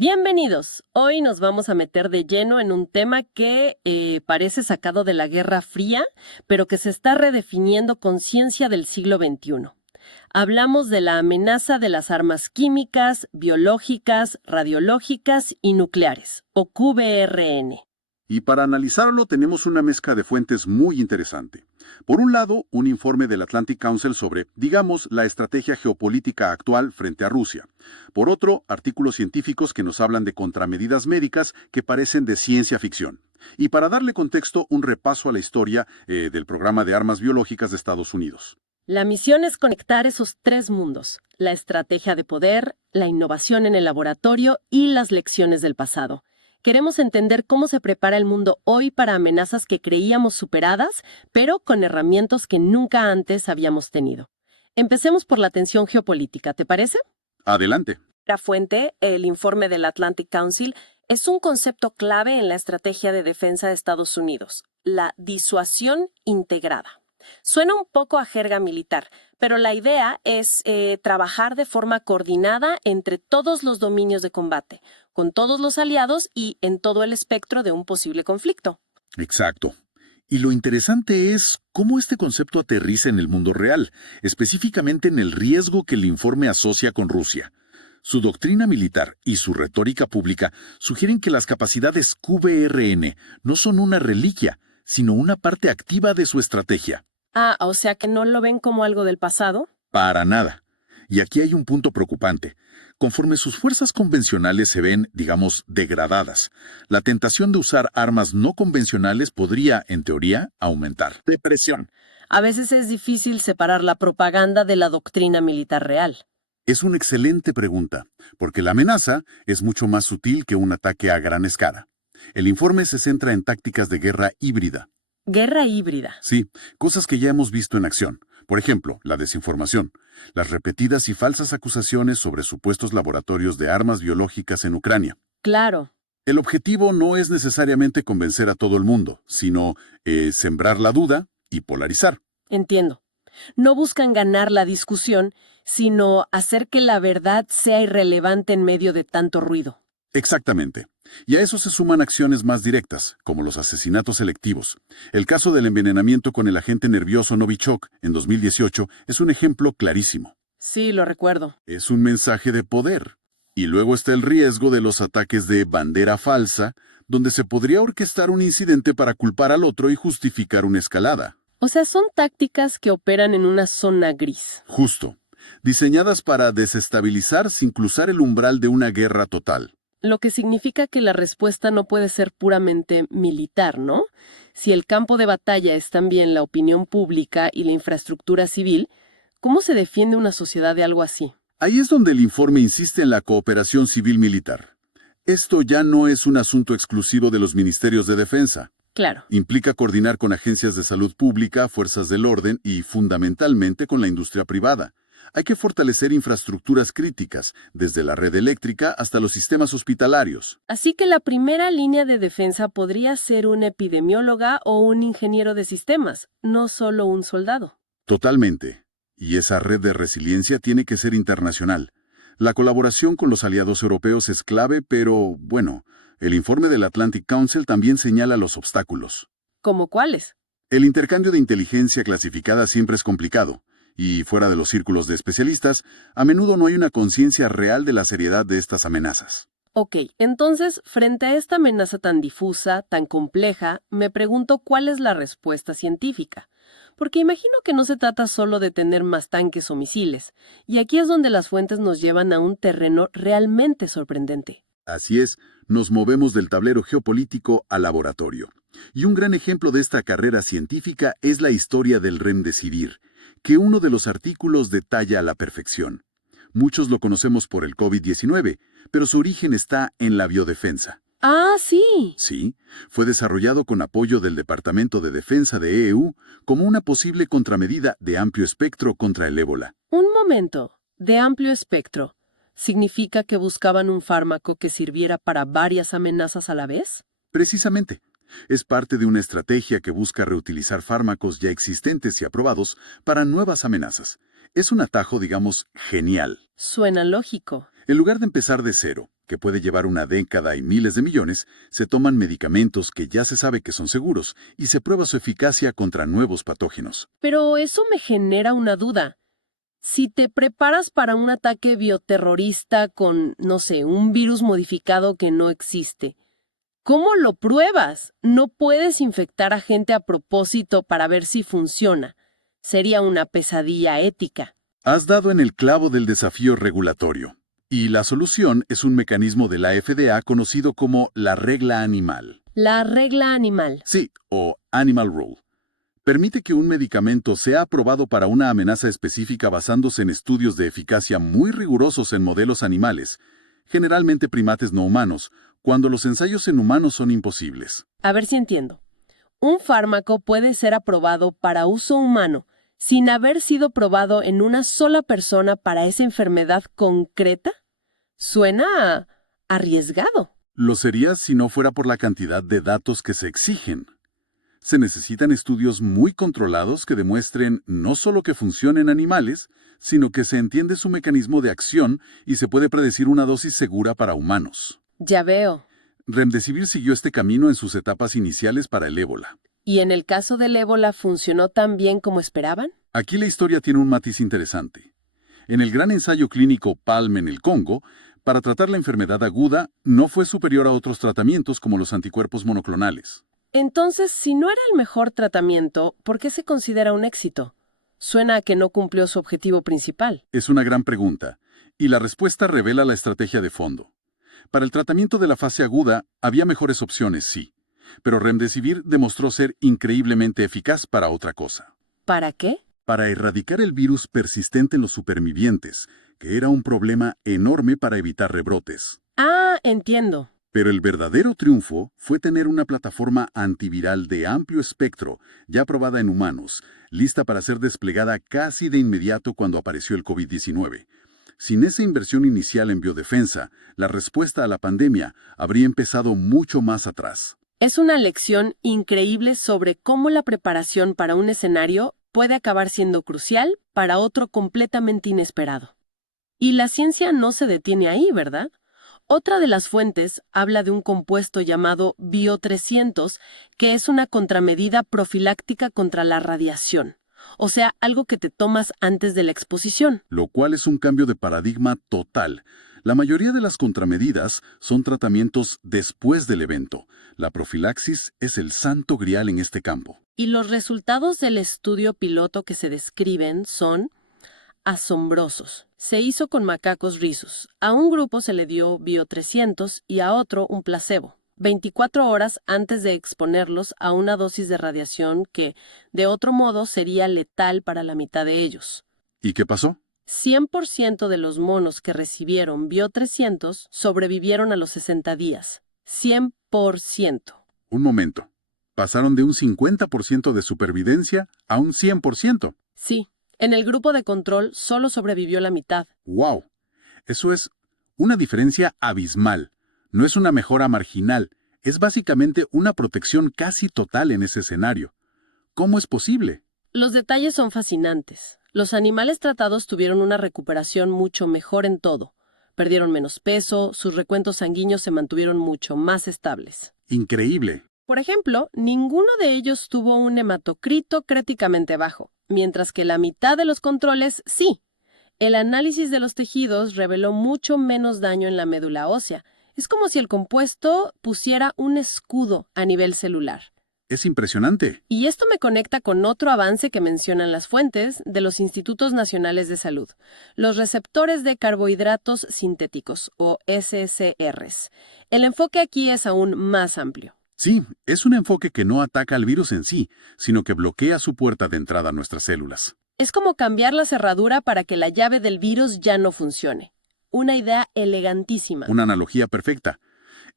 Bienvenidos. Hoy nos vamos a meter de lleno en un tema que parece sacado de la Guerra Fría, pero que se está redefiniendo con ciencia del siglo XXI. Hablamos de la amenaza de las armas químicas, biológicas, radiológicas y nucleares, o QBRN. Y para analizarlo tenemos una mezcla de fuentes muy interesante. Por un lado, un informe del Atlantic Council sobre, digamos, la estrategia geopolítica actual frente a Rusia. Por otro, artículos científicos que nos hablan de contramedidas médicas que parecen de ciencia ficción. Y para darle contexto, un repaso a la historia del programa de armas biológicas de Estados Unidos. La misión es conectar esos tres mundos: la estrategia de poder, la innovación en el laboratorio y las lecciones del pasado. Queremos entender cómo se prepara el mundo hoy para amenazas que creíamos superadas, pero con herramientas que nunca antes habíamos tenido. Empecemos por la tensión geopolítica, ¿te parece? Adelante. La fuente, el informe del Atlantic Council, es un concepto clave en la estrategia de defensa de Estados Unidos: la disuasión integrada. Suena un poco a jerga militar, pero la idea es trabajar de forma coordinada entre todos los dominios de combate, con todos los aliados y en todo el espectro de un posible conflicto. Exacto. Y lo interesante es cómo este concepto aterriza en el mundo real, específicamente en el riesgo que el informe asocia con Rusia. Su doctrina militar y su retórica pública sugieren que las capacidades QBRN no son una reliquia, sino una parte activa de su estrategia. O sea que no lo ven como algo del pasado. Para nada. Y aquí hay un punto preocupante. Conforme sus fuerzas convencionales se ven, digamos, degradadas, la tentación de usar armas no convencionales podría, en teoría, aumentar. Depresión. A veces es difícil separar la propaganda de la doctrina militar real. Es una excelente pregunta, porque la amenaza es mucho más sutil que un ataque a gran escala. El informe se centra en tácticas de guerra híbrida. Guerra híbrida. Sí, cosas que ya hemos visto en acción. Por ejemplo, la desinformación, las repetidas y falsas acusaciones sobre supuestos laboratorios de armas biológicas en Ucrania. Claro. El objetivo no es necesariamente convencer a todo el mundo, sino sembrar la duda y polarizar. Entiendo. No buscan ganar la discusión, sino hacer que la verdad sea irrelevante en medio de tanto ruido. Exactamente. Y a eso se suman acciones más directas, como los asesinatos selectivos. El caso del envenenamiento con el agente nervioso Novichok en 2018 es un ejemplo clarísimo. Sí, lo recuerdo. Es un mensaje de poder. Y luego está el riesgo de los ataques de bandera falsa, donde se podría orquestar un incidente para culpar al otro y justificar una escalada. O sea, son tácticas que operan en una zona gris. Justo. Diseñadas para desestabilizar sin cruzar el umbral de una guerra total. Lo que significa que la respuesta no puede ser puramente militar, ¿no? Si el campo de batalla es también la opinión pública y la infraestructura civil, ¿cómo se defiende una sociedad de algo así? Ahí es donde el informe insiste en la cooperación civil-militar. Esto ya no es un asunto exclusivo de los ministerios de defensa. Claro. Implica coordinar con agencias de salud pública, fuerzas del orden y, fundamentalmente, con la industria privada. Hay que fortalecer infraestructuras críticas, desde la red eléctrica hasta los sistemas hospitalarios. Así que la primera línea de defensa podría ser una epidemióloga o un ingeniero de sistemas, no solo un soldado. Totalmente. Y esa red de resiliencia tiene que ser internacional. La colaboración con los aliados europeos es clave, pero, bueno, el informe del Atlantic Council también señala los obstáculos. ¿Cómo cuáles? El intercambio de inteligencia clasificada siempre es complicado. Y fuera de los círculos de especialistas, a menudo no hay una conciencia real de la seriedad de estas amenazas. Ok, entonces, frente a esta amenaza tan difusa, tan compleja, me pregunto cuál es la respuesta científica. Porque imagino que no se trata solo de tener más tanques o misiles, y aquí es donde las fuentes nos llevan a un terreno realmente sorprendente. Así es, nos movemos del tablero geopolítico al laboratorio. Y un gran ejemplo de esta carrera científica es la historia del Remdesivir, que uno de los artículos detalla a la perfección. Muchos lo conocemos por el COVID-19, pero su origen está en la biodefensa. ¡Ah, sí! Sí, fue desarrollado con apoyo del Departamento de Defensa de EU como una posible contramedida de amplio espectro contra el ébola. Un momento. De amplio espectro. ¿Significa que buscaban un fármaco que sirviera para varias amenazas a la vez? Precisamente. Es parte de una estrategia que busca reutilizar fármacos ya existentes y aprobados para nuevas amenazas. Es un atajo, digamos, genial. Suena lógico. En lugar de empezar de cero, que puede llevar una década y miles de millones, se toman medicamentos que ya se sabe que son seguros y se prueba su eficacia contra nuevos patógenos. Pero eso me genera una duda. Si te preparas para un ataque bioterrorista con, no sé, un virus modificado que no existe, ¿cómo lo pruebas? No puedes infectar a gente a propósito para ver si funciona. Sería una pesadilla ética. Has dado en el clavo del desafío regulatorio. Y la solución es un mecanismo de la FDA conocido como la regla animal. La regla animal. Sí, o Animal Rule. Permite que un medicamento sea aprobado para una amenaza específica basándose en estudios de eficacia muy rigurosos en modelos animales, generalmente primates no humanos, cuando los ensayos en humanos son imposibles. A ver si entiendo. Un fármaco puede ser aprobado para uso humano sin haber sido probado en una sola persona para esa enfermedad concreta. Suena arriesgado. Lo sería si no fuera por la cantidad de datos que se exigen. Se necesitan estudios muy controlados que demuestren no solo que funciona en animales, sino que se entiende su mecanismo de acción y se puede predecir una dosis segura para humanos. Ya veo. Remdesivir siguió este camino en sus etapas iniciales para el ébola. ¿Y en el caso del ébola funcionó tan bien como esperaban? Aquí la historia tiene un matiz interesante. En el gran ensayo clínico PALM en el Congo, para tratar la enfermedad aguda, no fue superior a otros tratamientos como los anticuerpos monoclonales. Entonces, si no era el mejor tratamiento, ¿por qué se considera un éxito? Suena a que no cumplió su objetivo principal. Es una gran pregunta, y la respuesta revela la estrategia de fondo. Para el tratamiento de la fase aguda, había mejores opciones, sí, pero Remdesivir demostró ser increíblemente eficaz para otra cosa. ¿Para qué? Para erradicar el virus persistente en los supervivientes, que era un problema enorme para evitar rebrotes. Ah, entiendo. Pero el verdadero triunfo fue tener una plataforma antiviral de amplio espectro, ya probada en humanos, lista para ser desplegada casi de inmediato cuando apareció el COVID-19. Sin esa inversión inicial en biodefensa, la respuesta a la pandemia habría empezado mucho más atrás. Es una lección increíble sobre cómo la preparación para un escenario puede acabar siendo crucial para otro completamente inesperado. Y la ciencia no se detiene ahí, ¿verdad? Otra de las fuentes habla de un compuesto llamado Bio300, que es una contramedida profiláctica contra la radiación, o sea, algo que te tomas antes de la exposición. Lo cual es un cambio de paradigma total. La mayoría de las contramedidas son tratamientos después del evento. La profilaxis es el santo grial en este campo. Y los resultados del estudio piloto que se describen son asombrosos. Se hizo con macacos rizos. A un grupo se le dio Bio300 y a otro un placebo, 24 horas antes de exponerlos a una dosis de radiación que, de otro modo, sería letal para la mitad de ellos. ¿Y qué pasó? 100% de los monos que recibieron Bio300 sobrevivieron a los 60 días. 100%. Un momento. Pasaron de un 50% de supervivencia a un 100%. Sí. En el grupo de control solo sobrevivió la mitad. ¡Wow! Eso es una diferencia abismal. No es una mejora marginal, es básicamente una protección casi total en ese escenario. ¿Cómo es posible? Los detalles son fascinantes. Los animales tratados tuvieron una recuperación mucho mejor en todo. Perdieron menos peso, sus recuentos sanguíneos se mantuvieron mucho más estables. Increíble. Por ejemplo, ninguno de ellos tuvo un hematocrito críticamente bajo, mientras que la mitad de los controles sí. El análisis de los tejidos reveló mucho menos daño en la médula ósea. Es como si el compuesto pusiera un escudo a nivel celular. Es impresionante. Y esto me conecta con otro avance que mencionan las fuentes de los Institutos Nacionales de Salud, los receptores de carbohidratos sintéticos, o SSRs. El enfoque aquí es aún más amplio. Sí, es un enfoque que no ataca al virus en sí, sino que bloquea su puerta de entrada a nuestras células. Es como cambiar la cerradura para que la llave del virus ya no funcione. Una idea elegantísima. Una analogía perfecta.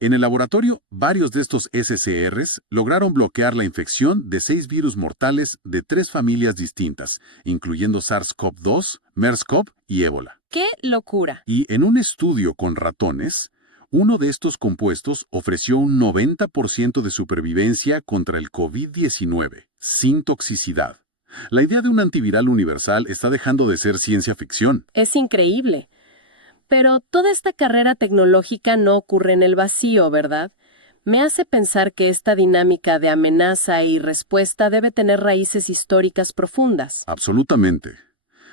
En el laboratorio, varios de estos SCRs lograron bloquear la infección de 6 virus mortales de 3 familias distintas, incluyendo SARS-CoV-2, MERS-CoV y ébola. ¡Qué locura! Y en un estudio con ratones, uno de estos compuestos ofreció un 90% de supervivencia contra el COVID-19, sin toxicidad. La idea de un antiviral universal está dejando de ser ciencia ficción. Es increíble. Pero toda esta carrera tecnológica no ocurre en el vacío, ¿verdad? Me hace pensar que esta dinámica de amenaza y respuesta debe tener raíces históricas profundas. Absolutamente.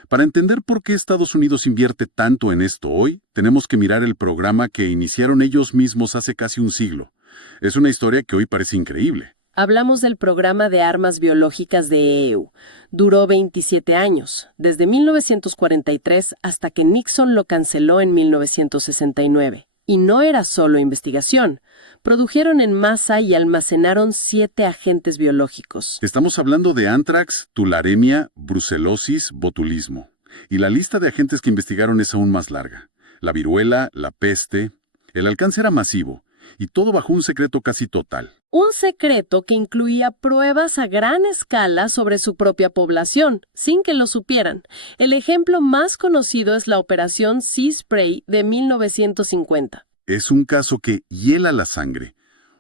Para entender por qué Estados Unidos invierte tanto en esto hoy, tenemos que mirar el programa que iniciaron ellos mismos hace casi un siglo. Es una historia que hoy parece increíble. Hablamos del programa de armas biológicas de EU. Duró 27 años, desde 1943 hasta que Nixon lo canceló en 1969. Y no era solo investigación. Produjeron en masa y almacenaron 7 agentes biológicos. Estamos hablando de antrax, tularemia, brucelosis, botulismo. Y la lista de agentes que investigaron es aún más larga. La viruela, la peste. El alcance era masivo, y todo bajo un secreto casi total. Un secreto que incluía pruebas a gran escala sobre su propia población, sin que lo supieran. El ejemplo más conocido es la Operación Sea Spray de 1950. Es un caso que hiela la sangre.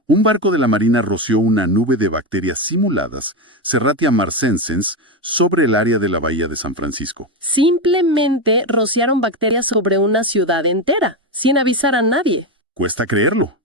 Un barco de la Marina roció una nube de bacterias simuladas, Serratia marcescens, sobre el área de la bahía de San Francisco. Simplemente rociaron bacterias sobre una ciudad entera, sin avisar a nadie. Cuesta creerlo.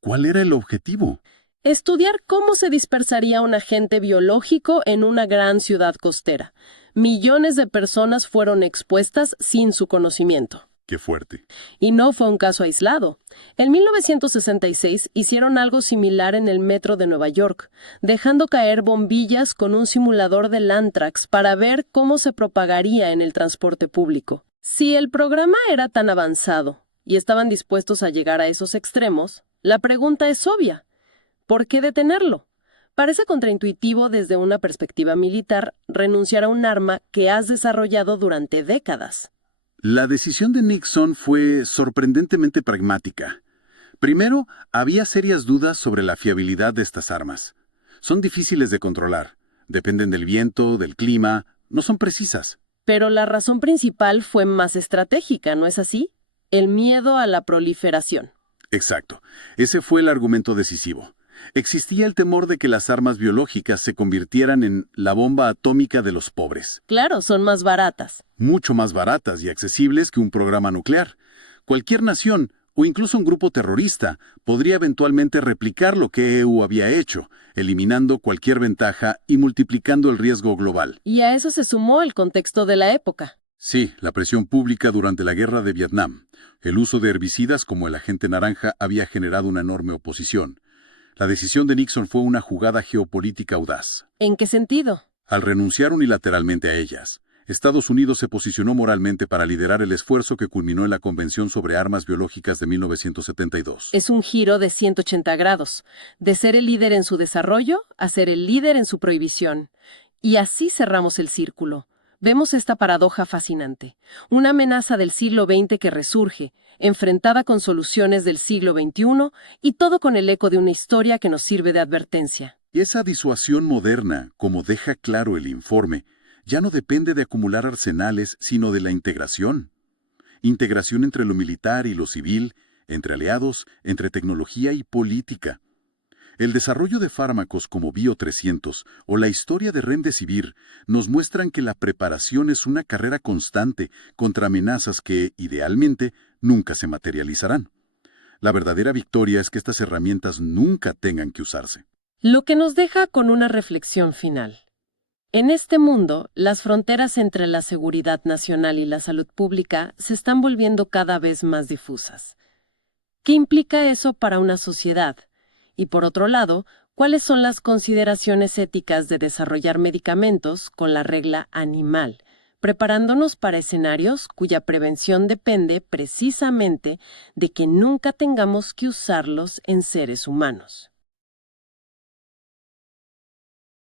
¿Cuál era el objetivo? Estudiar cómo se dispersaría un agente biológico en una gran ciudad costera. Millones de personas fueron expuestas sin su conocimiento. Qué fuerte. Y no fue un caso aislado. En 1966 hicieron algo similar en el metro de Nueva York, dejando caer bombillas con un simulador del anthrax para ver cómo se propagaría en el transporte público. Si el programa era tan avanzado y estaban dispuestos a llegar a esos extremos, la pregunta es obvia. ¿Por qué detenerlo? Parece contraintuitivo desde una perspectiva militar renunciar a un arma que has desarrollado durante décadas. La decisión de Nixon fue sorprendentemente pragmática. Primero, había serias dudas sobre la fiabilidad de estas armas. Son difíciles de controlar. Dependen del viento, del clima, no son precisas. Pero la razón principal fue más estratégica, ¿no es así? El miedo a la proliferación. Exacto. Ese fue el argumento decisivo. Existía el temor de que las armas biológicas se convirtieran en la bomba atómica de los pobres. Claro, son más baratas. Mucho más baratas y accesibles que un programa nuclear. Cualquier nación, o incluso un grupo terrorista, podría eventualmente replicar lo que EU había hecho, eliminando cualquier ventaja y multiplicando el riesgo global. Y a eso se sumó el contexto de la época. Sí, la presión pública durante la guerra de Vietnam. El uso de herbicidas como el agente naranja había generado una enorme oposición. La decisión de Nixon fue una jugada geopolítica audaz. ¿En qué sentido? Al renunciar unilateralmente a ellas, Estados Unidos se posicionó moralmente para liderar el esfuerzo que culminó en la Convención sobre Armas Biológicas de 1972. Es un giro de 180 grados, de ser el líder en su desarrollo a ser el líder en su prohibición. Y así cerramos el círculo. Vemos esta paradoja fascinante, una amenaza del siglo XX que resurge, enfrentada con soluciones del siglo XXI y todo con el eco de una historia que nos sirve de advertencia. Y esa disuasión moderna, como deja claro el informe, ya no depende de acumular arsenales, sino de la integración. Integración entre lo militar y lo civil, entre aliados, entre tecnología y política. El desarrollo de fármacos como Bio-300 o la historia de Remdesivir nos muestran que la preparación es una carrera constante contra amenazas que, idealmente, nunca se materializarán. La verdadera victoria es que estas herramientas nunca tengan que usarse. Lo que nos deja con una reflexión final. En este mundo, las fronteras entre la seguridad nacional y la salud pública se están volviendo cada vez más difusas. ¿Qué implica eso para una sociedad? Y por otro lado, ¿cuáles son las consideraciones éticas de desarrollar medicamentos con la regla animal, preparándonos para escenarios cuya prevención depende precisamente de que nunca tengamos que usarlos en seres humanos?